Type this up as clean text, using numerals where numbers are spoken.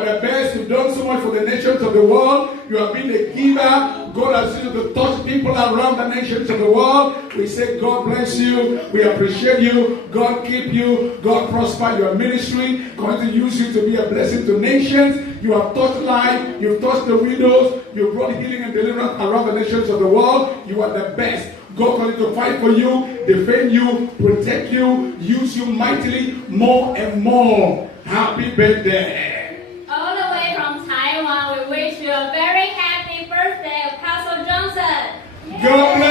are the best. You've done so much for the nations of the world. You have been a giver. God has used you to touch people around the nations of the world. We say God bless you. We appreciate you. God keep you. God prosper your ministry. God to use you to be a blessing to nations. You have touched life. You've touched the widows. You've brought healing and deliverance around the nations of the world. You are the best. God continue to fight for you, defend you, protect you, use you mightily more and more. Happy birthday. All the way from Taiwan, we wish you a very happy birthday, Apostle Johnson. God bless.